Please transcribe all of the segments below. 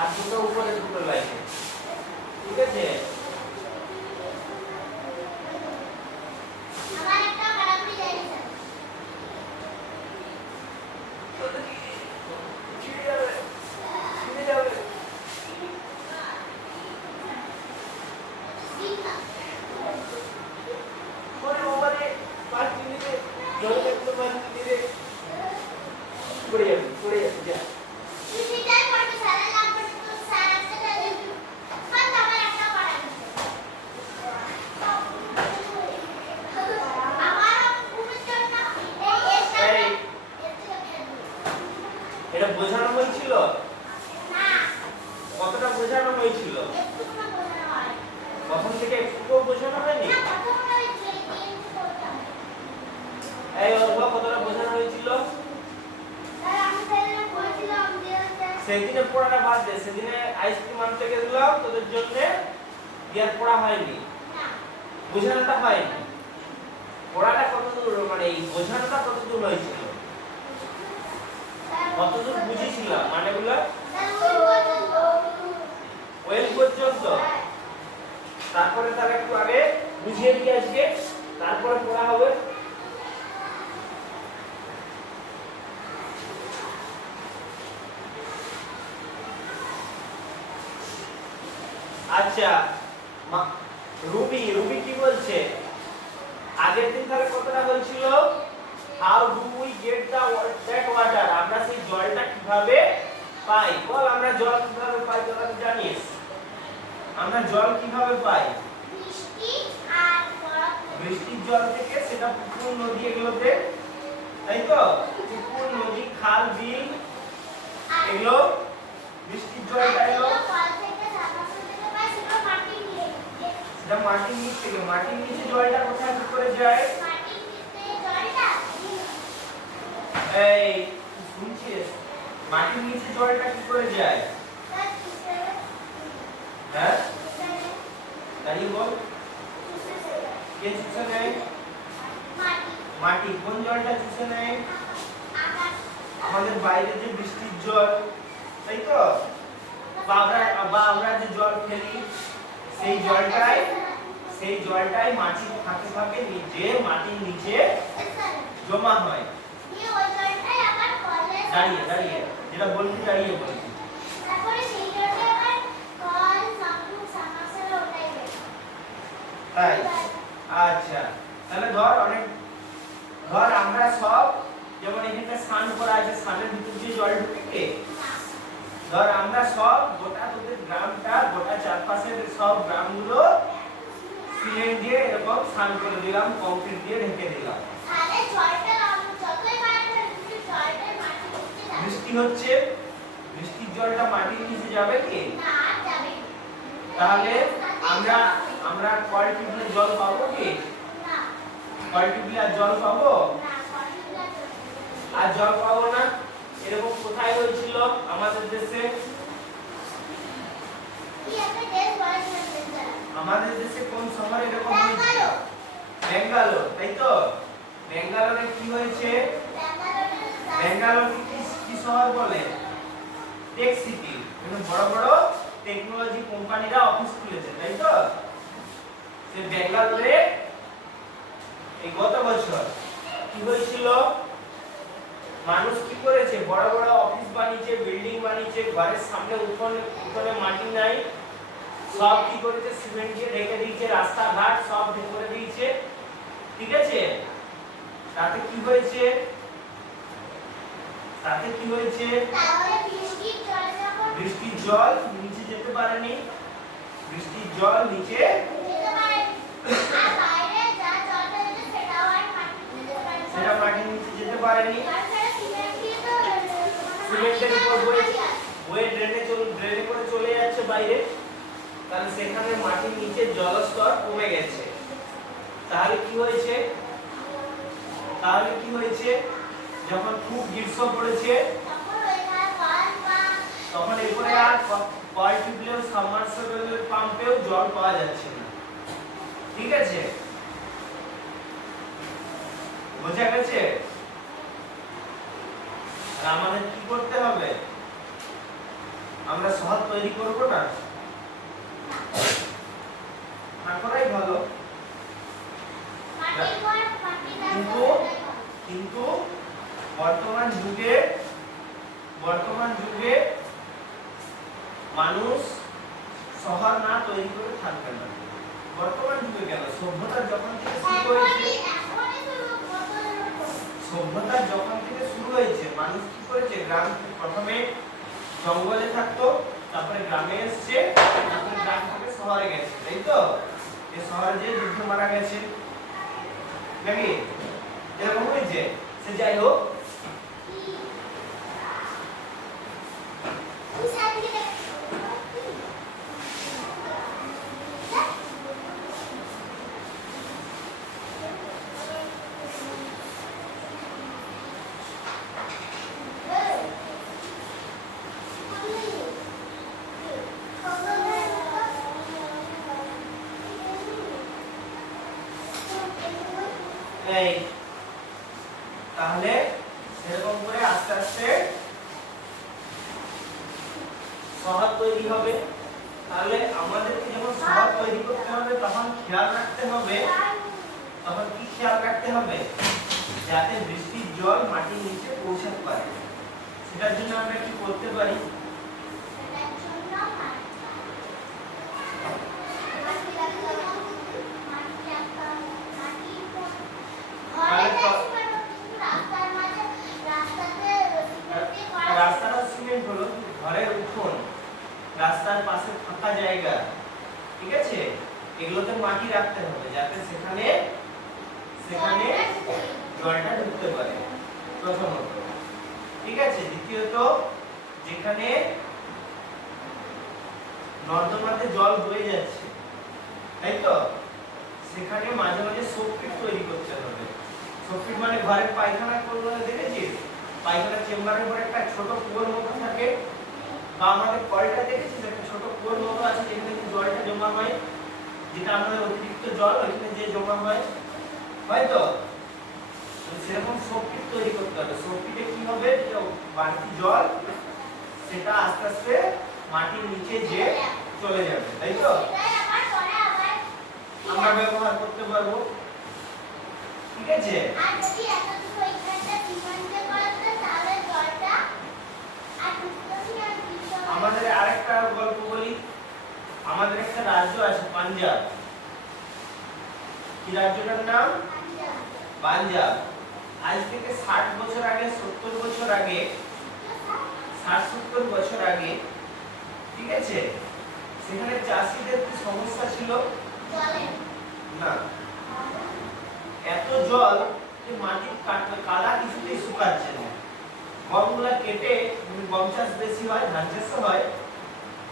আর দুটো উপরে দুটো লাইনে, ঠিক আছে? আমার একটা কাটাকুটি জানি স্যার। সেটাই পড়বে স্যার, লাগবে তো স্যার আসতে দেবে। স্যার আমার একটা কাটাকুটি। আমার উপর না এই এসটা এই, এটা বোঝানো হয়েছিল? না কতটা বোঝানো হয়েছিল? একটু না বোঝানো হয় প্রথম থেকে একটুও বোঝানো হয়নি? না, প্রথম মনে হয় যে তিন করতাম। এই অর্ঘ কতটা বোঝানো হয়েছিল? স্যার আমি সেদিন বলেছিলাম যে সেদিনে পড়াটা বাদ দে, সেদিনে আইসক্রিম আনতে গেছিলাম তোদের জন্য, ইয়ার পড়া হয়নি, না বোঝানোটা হয়নি। পড়াটা কতদূর, মানে এই বোঝানোটা কতদূর হয়েছিল, স্যার কতদূর বুঝেছিলাম মানেগুলো? স্যার ওই পর্যন্ত ওয়েল পর্যন্ত। তারপরে তার একটু আগে বুঝিয়ে দিয়ে আজকে, তারপরে পড়া হবে। আচ্ছা রুবি রুবি কি বলছে? আগের দিন তাহলে কতটা হয়েছিল? How do we get that water? আমরা সেই জলটা কিভাবে পাই? বল, আমরা জল কিভাবে পাই তোরা তো জানিস। আমরা জল কিভাবে পাই? বৃষ্টি আর বরফ বৃষ্টির জল থেকে, সেটা পুকুর নদী এগুলোতে, তাই তো? পুকুর নদী খাল বিল এগুলো বৃষ্টির জলটা এলো, ফল থেকে সাবাস থেকে পাই সেটা মাটি নিয়ে সেটা মাটির নিচ থেকে। মাটির নিচে জলটা কোথায় কি করে যায়? মাটি নিতে জলটা এই শুনছিস? মাটির নিচে জলটা কি করে যায়? স্যার কিসে হ্যাঁ, কিসে দাঁড়িয়ে বল। কিসে কে চুষে নেয়? মাটি মাটি। কোন জলটা চুষে নেয়? আকাশ আমাদের বাইরে যে বৃষ্টির জল, তাই তো? বা আমরা যে জল ফেলি, সেই জলটাই মাটির ফাঁকে ফাঁকে নিচে, মাটির নিচে জমা হয়। দিয়ে ওই জলটাই আবার কলে দাঁড়িয়ে দাঁড়িয়ে যেটা বলছি, দাঁড়িয়ে বলছি। তারপরে সেই জলটা আবার কল সাবুন সামাসের ওটাই বের তাই? আচ্ছা, তাহলে ধর আমরা সব, যেমন এখানে স্নান করা আছে, স্নানের ভিতর দিয়ে জল ঢুকে, ধর আমরা সব গোটা তোদের গ্রামটা, গোটা চারপাশের সব গ্রামগুলো সিমেন্ট দিয়ে এরকম স্নান করে দিলাম, কংক্রিট দিয়ে ঢেকে দিলাম। তাহলে জলটা যতই বাড়াতে কিন্তু জলটা মাটি নিচে যাবে বৃষ্টি হচ্ছে, বৃষ্টির জলটা মাটির নিচে যাবে কি? না যাবে তাহলে আমরা কল টিউবওয়েলের জল পাবো কি? না কল টিউবওয়েলের জল পাবো? না কন্টিনিউয়াস আর জল পাবো না। এরকম কোথায় হয়েছিল আমাদের দেশে? কি একটা দেশ বলেছিলেন স্যার আমাদের দেশে কোন শহরে এরকম হয়েছিল? ব্যাঙ্গালোর ব্যাঙ্গালোর, তাই তো? ব্যাঙ্গালোরে কি হয়েছে? ব্যাঙ্গালোরকে কি শহর বলে? Take city. মানে বড় বড় টেকনোলজি কোম্পানিরা অফিস খুলেছে, তাই তো? সে ব্যাঙ্গালোরে এই গত বছর কি হয়েছিল? মানুষ কি করেছে? বড় বড় অফিস বানিয়েছে, বিল্ডিং বানিয়েছে, ঘরের সামনে উঠোনে মাটি নাই, সব কি করেছে? সিমেন্ট দিয়ে ঢেকে দিয়েছে, রাস্তাঘাট সব ঢেকে করে দিয়েছে, ঠিক আছে? তাতে কি হয়েছে? তাতে কি হয়েছে? তাহলে বৃষ্টির জল যখন বৃষ্টির জল নিচে যেতে পারেনি, বৃষ্টির জল নিচে যেতে পারে আর বাইরে যা জলটা যেতে সেটাও আর মাটি নিচে যেতে পারে সেটা মাটির নিচে যেতে পারেনি। তাছাড়া সিমেন্ট দিয়ে তো সিমেন্টের উপর বয়ে ড্রেনে করে চলে যাচ্ছে বাইরে, তাহলে সেখানে মাটির নিচে জলস্তর কমে গেছে। তাহলে কি হয়েছে? যখন খুব গ্রীষ্ম পড়েছে, তখন ওইখানে কল বা তখন এরপরে আর কল টিউবওয়েল, সাবমার্সিবল পাম্পেও জল পাওয়া যাচ্ছে না, ঠিক আছে? বোঝা গেছে? আর আমাদের কি করতে হবে? আমরা সৎ তৈরি করব না, না করাই ভালো। মাটির ঘর মাটির কিন্তু কিন্তু বর্তমান যুগে মানুষ শহর না তৈরি করে থাকবে না। বর্তমান যুগে কেন, সভ্যতার যখন থেকে শুরু হয়েছে, সভ্যতার যখন থেকে শুরু হয়েছে মানুষ কি করেছে, গ্রাম প্রথমে জঙ্গলে থাকতো, তারপরে গ্রামে এসেছে, তারপরে গ্রাম থেকে শহরে গেছে, তাই তো? এই শহরে যে যুদ্ধ মারা গেছে নাকি এরকম হয়েছে। সে যাই হোক, এই তাহলে এরকম করে আস্তে আস্তে শহর তৈরি হবে। তাহলে আমাদেরকে যখন শহর তৈরি করতে হবে তখন খেয়াল রাখতে হবে, তখন কি খেয়াল রাখতে হবে, যাতে বৃষ্টির জল মাটির নিচে পৌঁছাতে পারে। সেটার জন্য আমরা কি করতে পারি, রাস্তাটা সিমেন্ট হলো, ঘরের উঠোন, রাস্তার পাশে ফাঁকা জায়গা, ঠিক আছে, এগুলোতে মাটি রাখতে হবে যাতে সেখানে জলটা ঢুকতে পারে প্রথমত, ঠিক আছে। দ্বিতীয়ত, যেখানে নর্দমাতে জল বয়ে যাচ্ছে, তাই তো, সেখানে মাঝে মাঝে সোপপিট তৈরি করতে হবে। সোপপিট মানে ঘরের পায়খানা করলে দেখেছিস, পায়খানার চেম্বারের উপর একটা ছোট কুয়োর মতো থাকে, বা আমাদের কলটা দেখেছিস একটা ছোট কুয়োর মতো আছে যেখানে জলটা জমা হয়, যেটা আমাদের অতিরিক্ত জল ওইখানে যে জমা হয়, হয়তো সেরকম সোপপিট তৈরি করতে হবে। সোপপিটে কি হবে, যে বাড়তি জল সেটা আস্তে আস্তে মাটির নিচে যে চলে যাবে, তাই তো, আমরা ব্যবহার করতে পারবো, ঠিক আছে। আর যদি এতটুকু এখানটা সিমেন্টে করা যায় তাহলে জলটা আর ঢুকতেই আর কিছু হবে না। আমাদের আরেকটা গল্প বলি, আমাদের একটা রাজ্য আছে পাঞ্জাব, কি রাজ্যটার নাম, পাঞ্জাব। আজ থেকে 60 বছর আগে, 70 বছর আগে, 60-70 বছর আগে, ঠিক আছে, সেখানে চাষীদের কি সমস্যা ছিল, জলের না, এত জল যে মাটির কাদা কিছুতেই শুকাচ্ছে না। গমগুলা কেটে, গম চাষ বেশি হয়, ধান চাষ হয়,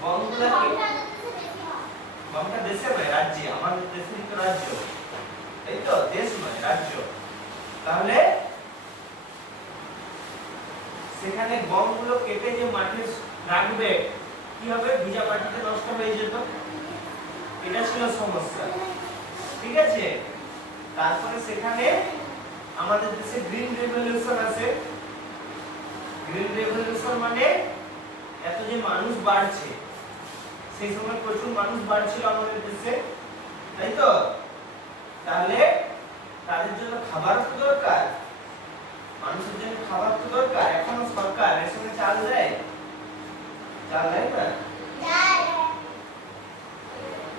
গমগুলা গমটা দেশে বেশি হয়। গমটা দেশে নয়, রাজ্যে, আমাদের দেশের তো রাজ্য, এই তো, দেশ নয় রাজ্য। তাহলে সেখানে গমগুলো কেটে যে মাঠে রাখবে, কি হবে, ভিজা মাটিতে নষ্ট হয়ে যেত, এটা ছিল সমস্যা, ঠিক আছে। তারপরে সেখানে আমাদের দেশে গ্রিন রেভলিউশন আছে। গ্রিন রেভলিউশন মানে এত যে মানুষ বাড়ছে, সেই সময় প্রচুর মানুষ বাড়ছিল আমাদের দেশে, তাই তো। তাহলে তাদের জন্য খাবার তো দরকার, মানুষের জন্য খাবার তো দরকার। এখনো সরকার রেশনে চাল দেয়, চাল দেয় না,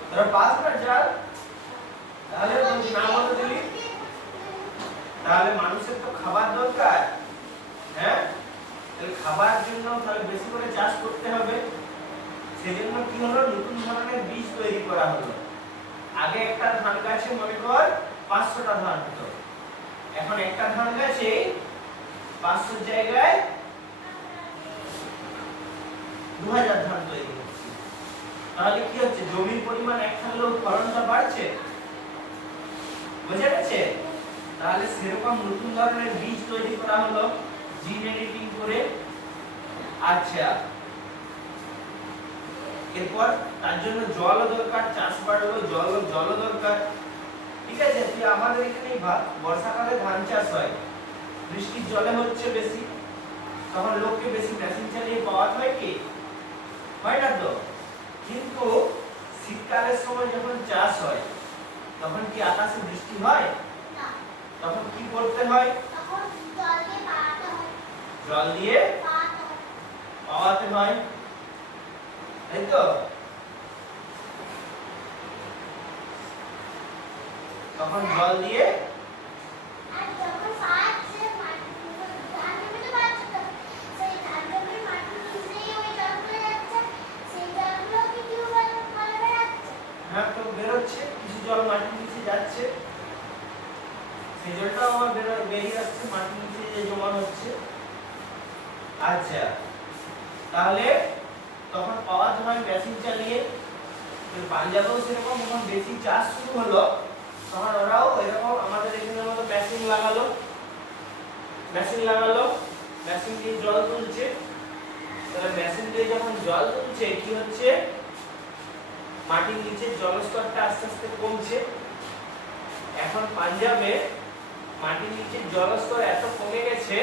তোরা পাস না চাল, তাহলে না বলে দিলি, তাহলে মানুষের তো খাবার দরকার, হ্যাঁ, তাহলে খাবার জন্য তাহলে বেশি করে চাষ করতে হবে। সেজন্য কি হলো, নতুন ধরনের বীজ তৈরি করা হলো। আগে একটা ধান গাছে মনে কর 500টা ধান হতো, এখন একটা ধান গাছে 500 জায়গায় 2000 ধান তৈরি হচ্ছে। তাহলে কি হচ্ছে, জমির পরিমাণ এক থাকলেও ফলনটা বাড়ছে, বোঝা গেছে। তাহলে সেরকম নতুন ধরনের বীজ তৈরি করা হলো জিন এডিটিং করে। আচ্ছা, এরপর তার জন্য জল দরকার, চাষ বাড়লো, জল দরকার, ঠিক আছে। তুই আমাদের এখানেই ভাব, বর্ষাকালে ধান চাষ হয়, বৃষ্টির জলে হচ্ছে বেশি, তখন লোককে বেশি মেশিন চালিয়ে পাওয়া হয় কি, হয় না তো, কিন্তু শীতকালের সময় যখন চাষ হয় তখন কি আকাশে বৃষ্টি হয়? না। তখন কি করতে হয়? তখন জল দিয়ে পাড়াতে হয়। জল দিয়ে পাড়াতে হয়। পাওয়াতে হয়, তাই তো? তখন জল দিয়ে আর যখন পাড়াচ্ছে ধান জমিতে পাড়াচ্ছে তো, সেই ধান জমির মাটির নিচেই ওই জলগুলো যাচ্ছে, সেই জলগুলো কি টিউবওয়েল বলে বেড়াচ্ছে। হ্যাঁ তো বেরোচ্ছে, কিছু জল মাটির নিচে যাচ্ছে, সেই জলটাও আমার বেরিয়ে আসছে মাটির নিচে যে জমা হচ্ছে। আচ্ছা, তাহলে তখন পাওয়াতে হয় মেশিন চালিয়ে। পাঞ্জাবেও সেরকম যখন বেশি চাষ শুরু হলো তখন ওরাও এরকম আমাদের এখানের মতো মেশিন লাগালো, মেশিন দিয়ে জল তুলছে। তাহলে মেশিন দিয়ে যখন জল তুলছে কি হচ্ছে, মাটির নিচে জলস্তরটা আস্তে আস্তে কমছে। এখন পাঞ্জাবে মাটির নিচে জলস্তর এত কমে গেছে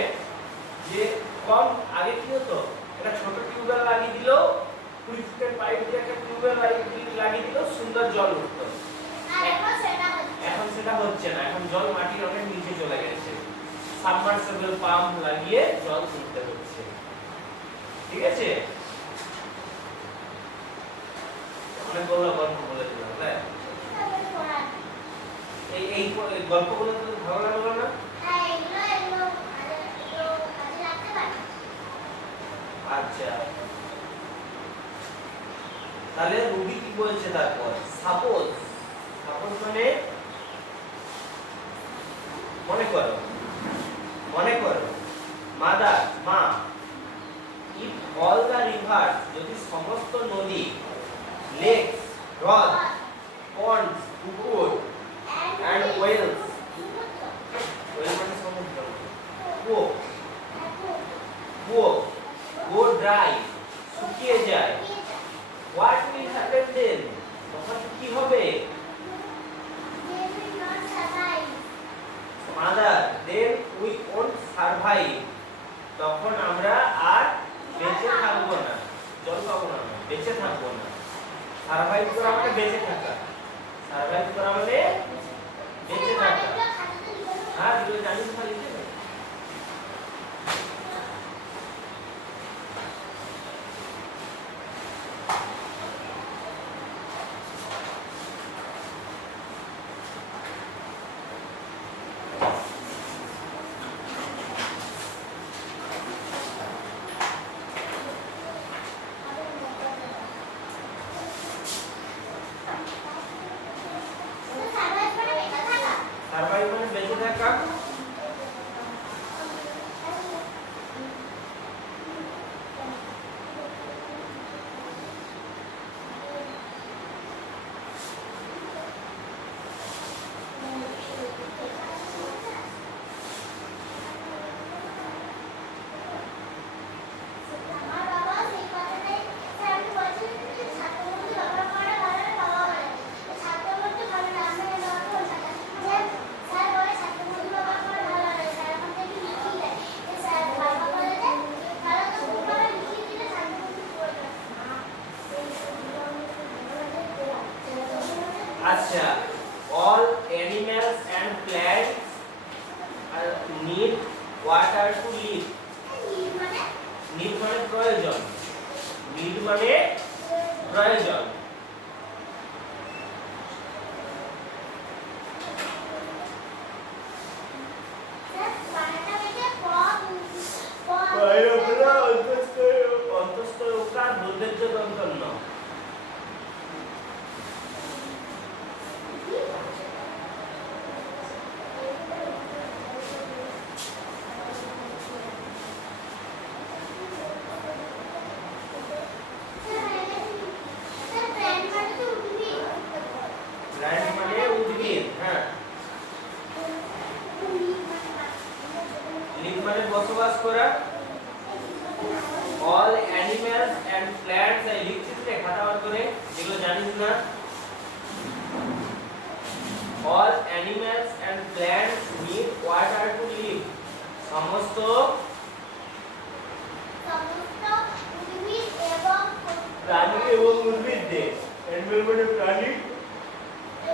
যে কম, আগে কি হতো একটা ছোট টিউবওয়েল লাগিয়ে দিল, 20 ফুটের পাইপ দিয়ে একটা টিউবওয়েল লাগিয়ে দিল, সুন্দর জল উঠতো। আর এখন সেটা হচ্ছে না, এখন জল মাটির অনেক নিচে চলে গেছে, সাবমার্সিবল পাম্প লাগিয়ে জল তুলতে হচ্ছে। ঠিক আছে, অনেক বড় গল্প বলে দিলাম। এই গল্পগুলো তো ভালো লাগলো না? হ্যাঁ, এগুলো কাজে লাগতে পারে। আচ্ছা, তাহলে রুবি কি বলছে তারপর? সাপোজ মানে মনে করো মাদার মা, ইফ অল দ্য রিভার্স, যদি সমস্ত নদী, লেকস, হ্রদ, পন্ডস, পুকুর and whales, whale মানে সমুদ্র, go dry, শুকিয়ে যায়, what will happen then? তখন কি হবে? mother, then we won't survive, তখন আমরা আর বেঁচে থাকবো না, জল পাবো না, বেঁচে থাকবো না। সার্ভাইভ করা মানে বেঁচে থাকা, সার্ভাইভ করা মানে বেঁচে থাকা। হ্যাঁ, যেগুলো জানি তো লিখে নে। সার্ভাইভ মানে বেঁচে থাকা। আচ্ছা, all animals and plants need water to live. need মানে প্রয়োজন, need মানে প্রয়োজন। অন্তঃস্থ উকার দুর্দেজ্য দন্তন্য। প্ল্যান্ট মানে উদ্ভিদ, হ্যাঁ। লিভ মানে বসবাস করা। all animals and plants, এই লিখছিস রে খাতা বার করে, যেগুলো জানিস না। all animals and plants need water to live, সমস্ত প্রাণী এবং উদ্ভিদদের, অ্যানিমেল মানে প্রাণী,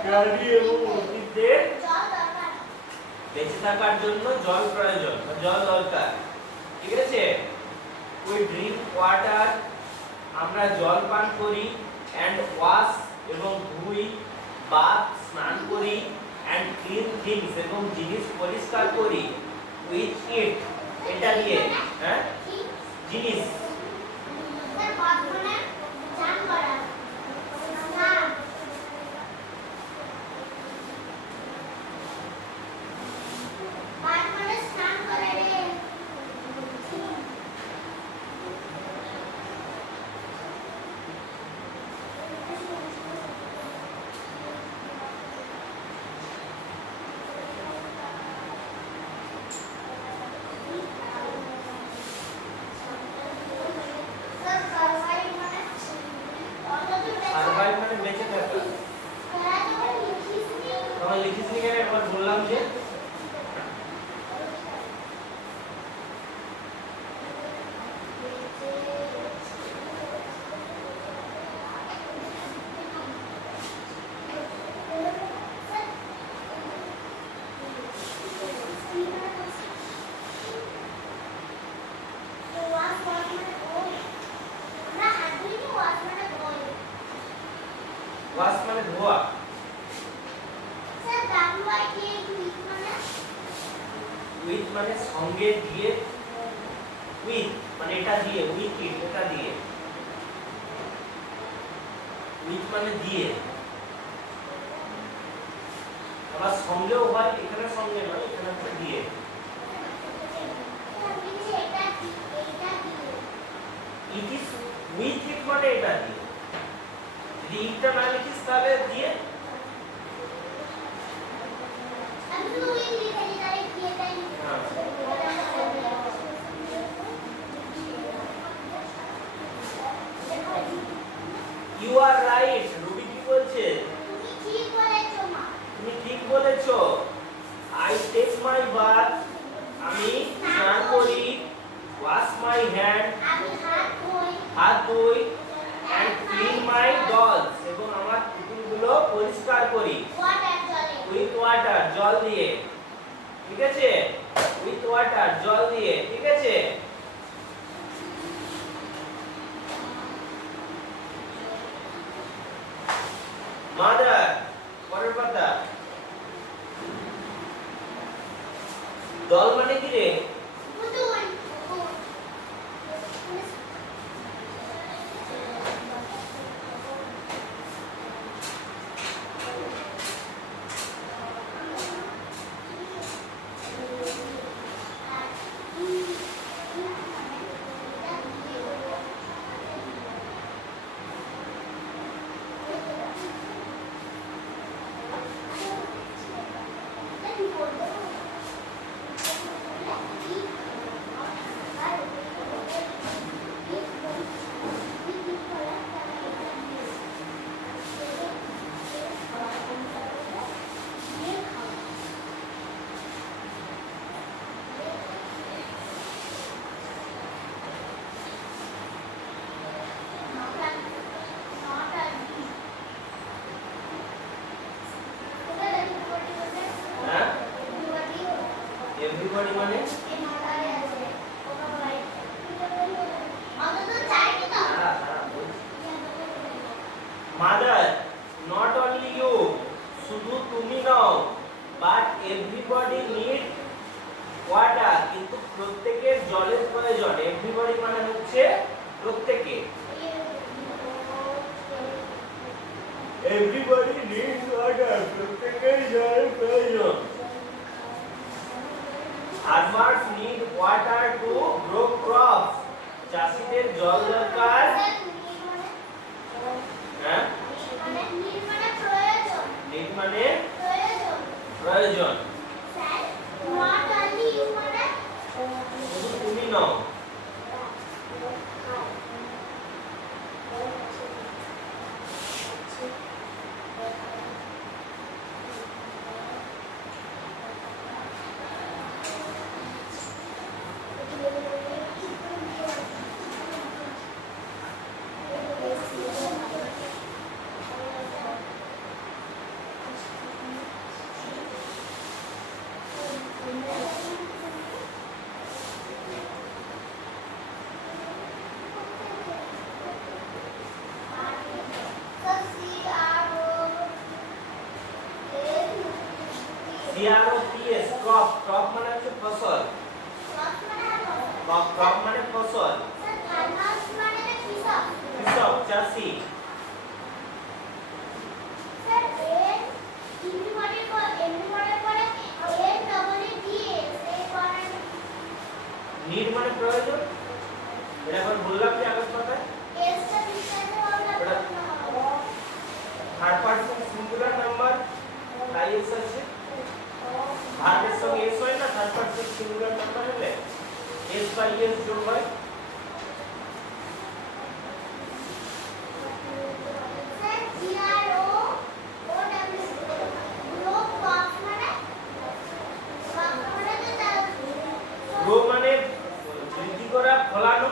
প্রাণী এবং উদ্ভিদদের জল দরকার। বেঁচে থাকার জন্য জল প্রয়োজন, জল দরকার। ঠিক আছে? উই ড্রিঙ্ক ওয়াটার, আমরা জল পান করি, এন্ড ওয়াশ এবং ধুই, বাথ স্নান করি, এন্ড ক্লিন থিংস এবং জিনিস পরিষ্কার করি, উইথ ইট এটা দিয়ে, হ্যাঁ কি? জিনিস। স্যার বাথ মানে চান করা। স্নান। বাথ মানে স্নান করা রে। স্যার সারভাইভ মানে অন্তত সারভাইভ মানে বেঁচে থাকা। তারা যখন লিখিসনি তখন লিখিস নি কেন? একবার বললাম যে ওয়াশ মানে ধোয়া, উইথ মানে সঙ্গে দিয়ে, উইথ মানে এটা দিয়ে, উইথ ইট এটা দিয়ে, উইথ মানে দিয়ে, আবার সঙ্গেও হয়, এখানে সঙ্গে নয়, এখানে হচ্ছে দিয়ে। ইট ইজ উইথ ইট মানে এটা দিয়ে, যদি ইটটা না লিখিস তাহলে দিয়ে। ইউ আর রাইট, রুবি কি বলছে? তুমি ঠিক বলেছো। আই টেক মাই বাথ, আমি স্নান করি, ওয়াশ মাই হ্যান্ড, হাত ধুই, এন্ড ক্লিন মাই ডলস এবং আমার পুতুলগুলো পরিষ্কার করি, উইথ ওয়াটার জল দিয়ে। ঠিক আছে? উইথ ওয়াটার জল দিয়ে। ঠিক আছে? মাদার, পরের পাতা। দল মানে কি রে? হ্যাঁ, এভরিবডি মানে মাদার, নট অনলি ইউ, শুধু তুমি নও, বাট এভরিবডি নিড ওয়াটার, কিন্তু প্রত্যেকের জলের প্রয়োজন। এভরিবডি মানে হচ্ছে প্রত্যেকে। এভরিবডি নিডস ওয়াটার, প্রত্যেকের জলের প্রয়োজন। Farmers need water to grow crops, চাষীদের জল দরকার। হ্যাঁ, নিড মানে প্রয়োজন। শুধু তুমি নও। CROPS ক্রপ ক্রপ মানে হচ্ছে ফসল ক্রপ মানে ফসল কৃষক চাষী নিড মানে প্রয়োজন এটা এখন বললাম যে আগের কথায় third person singular number is আছে ভার্বের সঙ্গে এস হয় না থার্ড পারসন সিঙ্গুলার নাম্বার হলে এস বাই এস যোগ হয় গ্রো মানে বৃদ্ধি করা ফলানো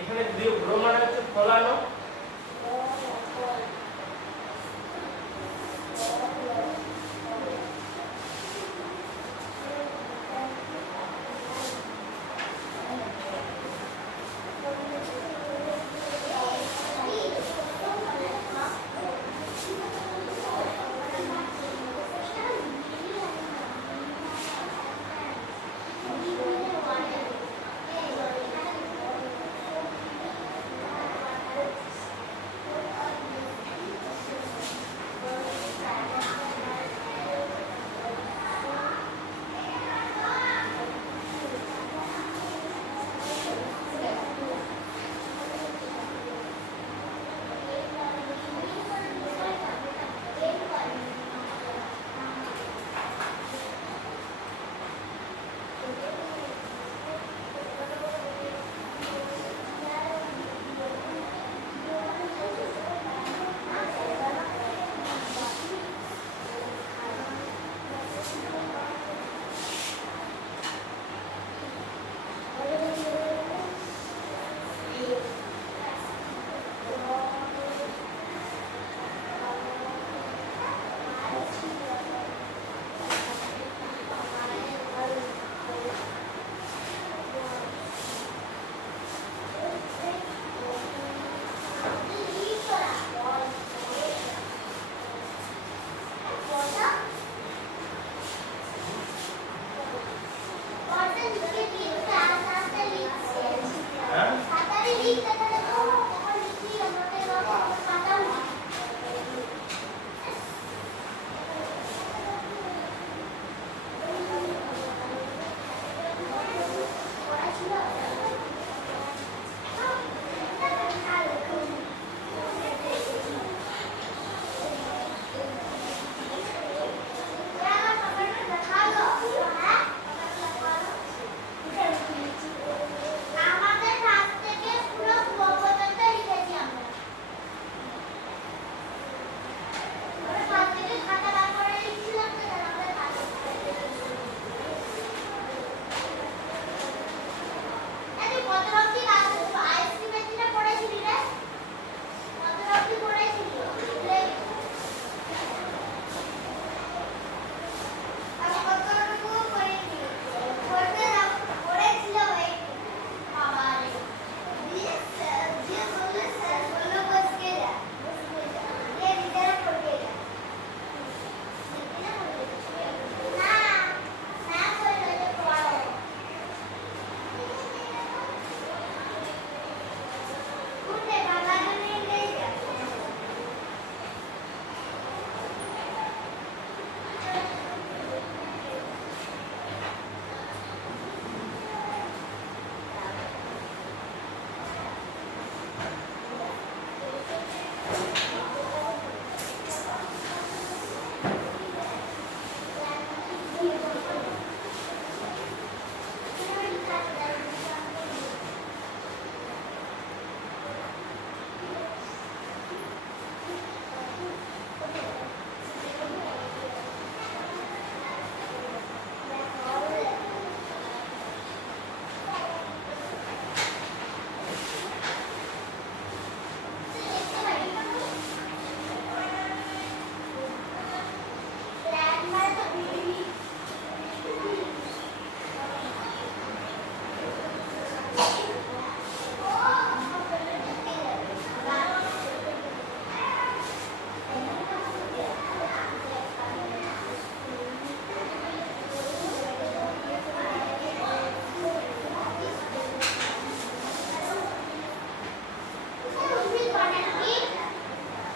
এখানে গ্রো মানে হচ্ছে ফলানো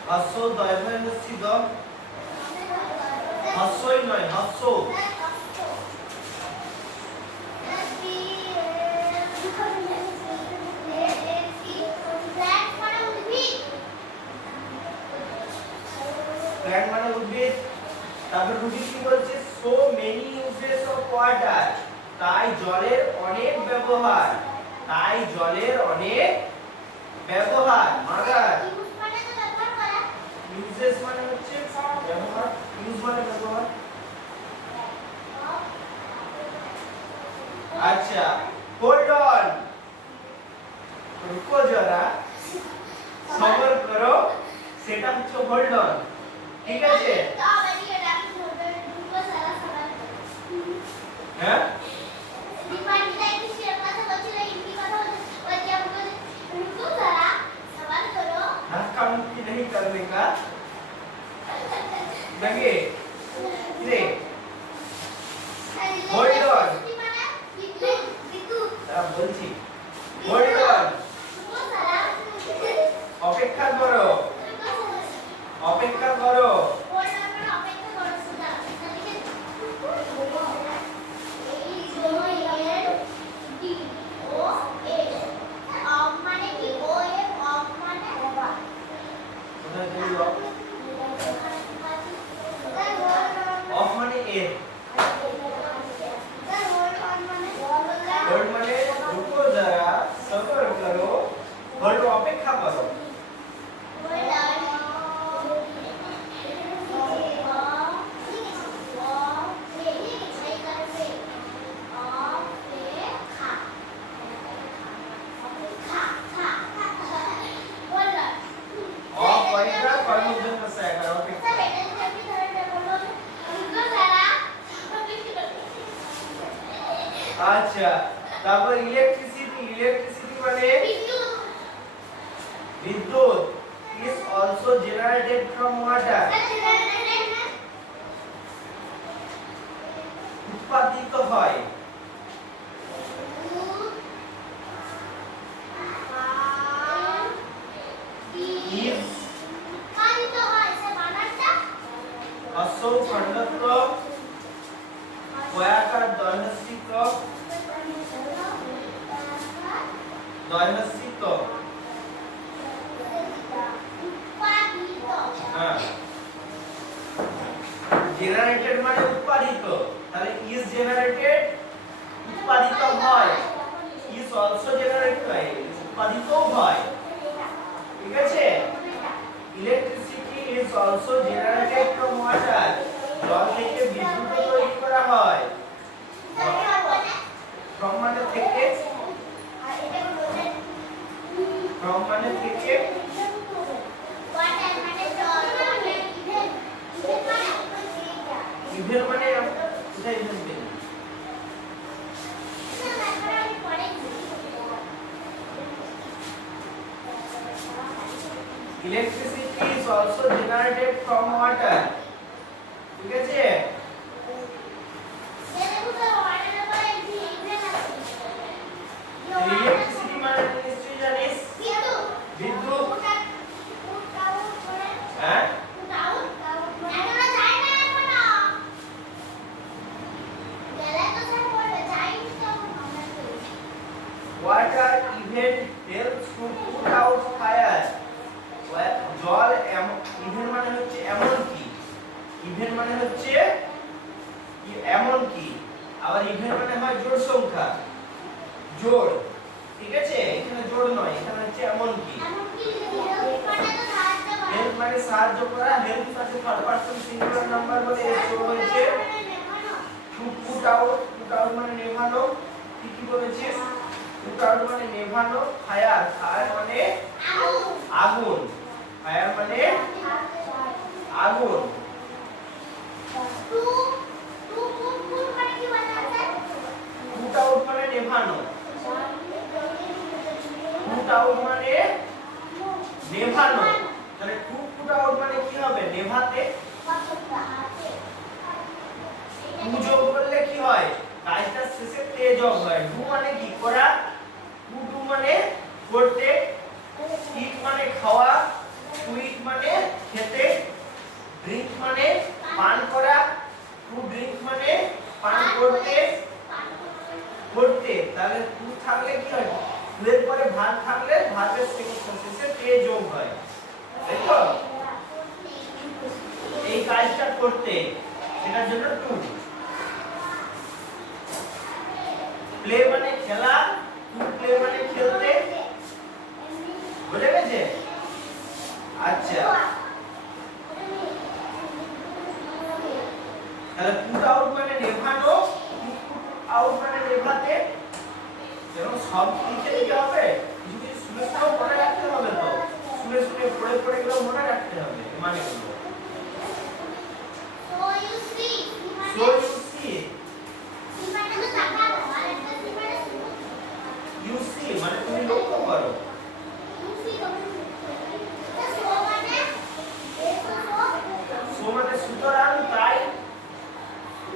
হস্য দয়ভয় হস্যি দ হস্যই নয় হস্য প্ল্যান্ট মানে উদ্ভিদ তারপর রুটি কি বলছে so many uses of water তাই জলের অনেক ব্যবহার তাই জলের অনেক ব্যবহার মাদার ইউজেস মানে হচ্ছে ব্যবহার ইউজ মানে ব্যবহার अच्छा होल्ड ऑन रुको जरा सबर करो সেটা হচ্ছে হোল্ড অন ঠিক আছে হ্যাঁ धक्का मुक्की नहीं करने का लगे रे होल्ड ऑन বলছি হোল্ড অন অপেক্ষা করো অপেক্ষা করো অফ মানে এর होल्ड মানে रुको जरा सबर करो होल्ड অপেক্ষা করো অফ পয়টা কর্মজন ভাষায় করা অপেক্ষা আচ্ছা তারপর ইলেকট্রিসিটি ইলেকট্রিসিটি মানে বিদ্যুৎ is also generated from water উৎপাদিত হয় is হস্য খণ্ডত্ব কয়াকার দয়হস্যিত দয়হস্যিত হ্যাঁ জেনারেটেড মানে উৎপাদিত তাহলে ইজ জেনারেটেড উৎপাদিত হয় ইজ অলসো জেনারেটেড হয় উৎপাদিতও হয় ঠিক আছে electricity is also generated from water জল থেকে বিদ্যুৎ তৈরি করা হয় ফ্রম মানে থেকে ফ্রম মানে থেকে ইভেন মানে কোথায় ইভেন পেন electricity is also generated from water ঠিক আছে ইলেকট্রিসিটি মানে নিশ্চয়ই জানিস বিদ্যুৎ হ্যাঁ water even helps to put out fire জল ইভেন মানে হচ্ছে এমন কি ইভেন মানে হচ্ছে এমন কি আবার ইভেন মানে হয় জোড় সংখ্যা জোড় ঠিক আছে এখানে জোড় নয় এখানে হচ্ছে এমন কি হেল্প মানে সাহায্য করা হেল্প সাথে থার্ড পারসন সিঙ্গুলার নাম্বার বলে এর জোড় হয়েছে টু পুট আউট মানে নেভানো কি কি বলেছিস পুট আউট মানে নেভানো ফায়ার ফায়ার মানে আগুন ফায়ার মানে আগুন পুট আউট মানে নেভানো পুট আউট মানে নেভানো তাহলে টু পুট আউট মানে কি হবে নেভাতে টু যোগ করলে কি হয় কাজটা শেষে তে যোগ হয় ডু মানে কি করা টু মানে করতে ইট মানে খাওয়া টু ইট মানে শেষে তে যোগ হয়, তাই তো? এই কাজটা করতে সেটার জন্য টু। প্লে মানে খেলা, টু প্লে মানে খেলতে, বুঝে গেছে? আচ্ছা, তাহলে পুট আউট মানে নেভানো, পুট আউট মানে নেভাতে। এরকম সব লিখে দিতে হবে, কিছু কিছু শুনে শুনেও মনে রাখতে হবে, তো শুনে শুনে পড়ে পড়ে গুলো মনে রাখতে হবে মানে গুলো। So you see, So you see, মানে তো তাকাবো, আর একটা মানে you see মানে তুমি লক্ষ্য করো। you see তো so মানে So মানে সুতরাং তাই,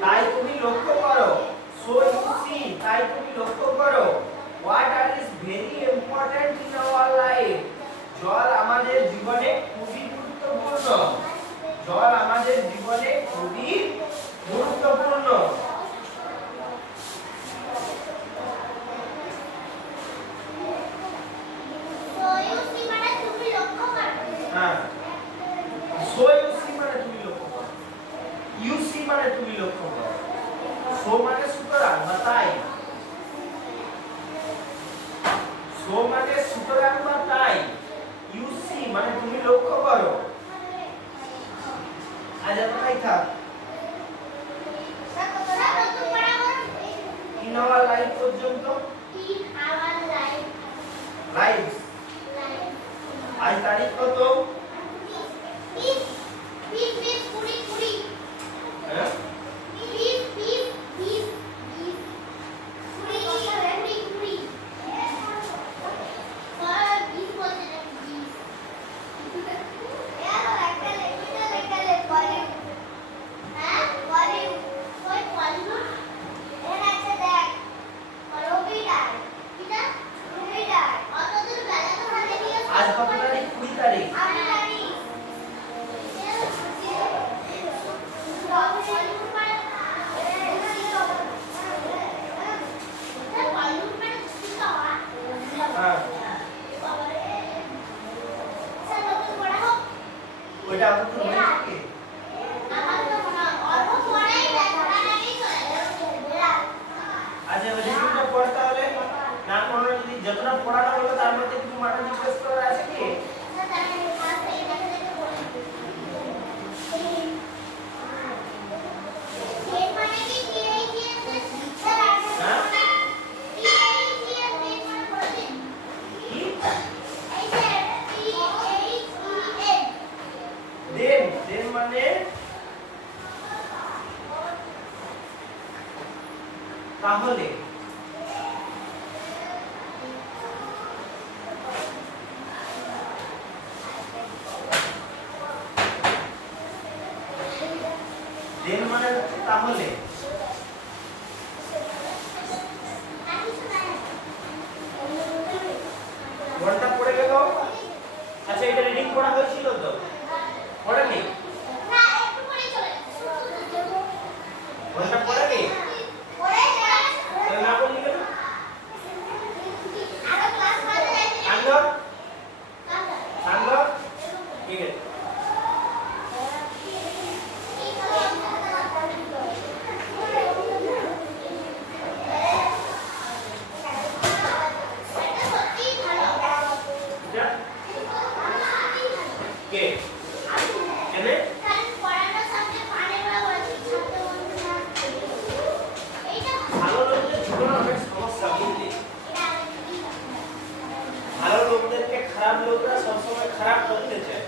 তাই তুমি লক্ষ্য করো। So you see তাই তুমি লক্ষ্য করো। Water is very important in our life. জল আমাদের জীবনে খুবই গুরুত্বপূর্ণ। জল আমাদের জীবনে খুবই গুরুত্বপূর্ণ। so you see মানে তুমি লক্ষ্য করো। হ্যাঁ, so you see মানে তুমি লক্ষ্য করো, you see মানে তুমি লক্ষ্য করো, so মানে সুতরাং বা তাই, so মানে সুতরাং বা তাই, you see মানে তুমি লক্ষ্য করো। আজ এতটাই থাক। In our life পর্যন্ত, In our life, lives আজ তারিখ কত? peace, peace, peace, কুড়ি, কুড়ি, হ্যাঁ, peace, peace, peace, peace, কুড়ি, কুড়ি, কুড়ি, peace বলতে না, peace, यार একটা লেখলে পরে, হ্যাঁ পরে ওই পল্লু এর একটা দেখ রবিবার কিনা রবিবার অতদূর বেলা তো ভালো নিয়ে আজ কত তারিখ? 20 তারিখ। আমি জানি হ্যাঁ, ওইটা আপনি তো হয়েছে কি? আচ্ছা রিডিংটা পড় তাহলে। না পড়লে যদি যতটা পড়াটা হলো তার মধ্যে কিছু মাথা জিজ্ঞেস করার আছে কি? কি? দেন মানে তাহলে। দেন মানে হচ্ছে তাহলে। ঘন্টা পড়ে গেল। আচ্ছা এটা রিডিং পড়া হয়েছিল তো? পড়েনি? ঘন্টা পড়েনি? তাহলে না পড়লি কেন? আন্দর আন্দর ঠিক আছে। যা কে কেনে ভালো লোকদের জীবনে অনেক সমস্যা, বুঝলি? ভালো লোকদেরকে খারাপ লোকরা সবসময় খারাপ করতে চায়।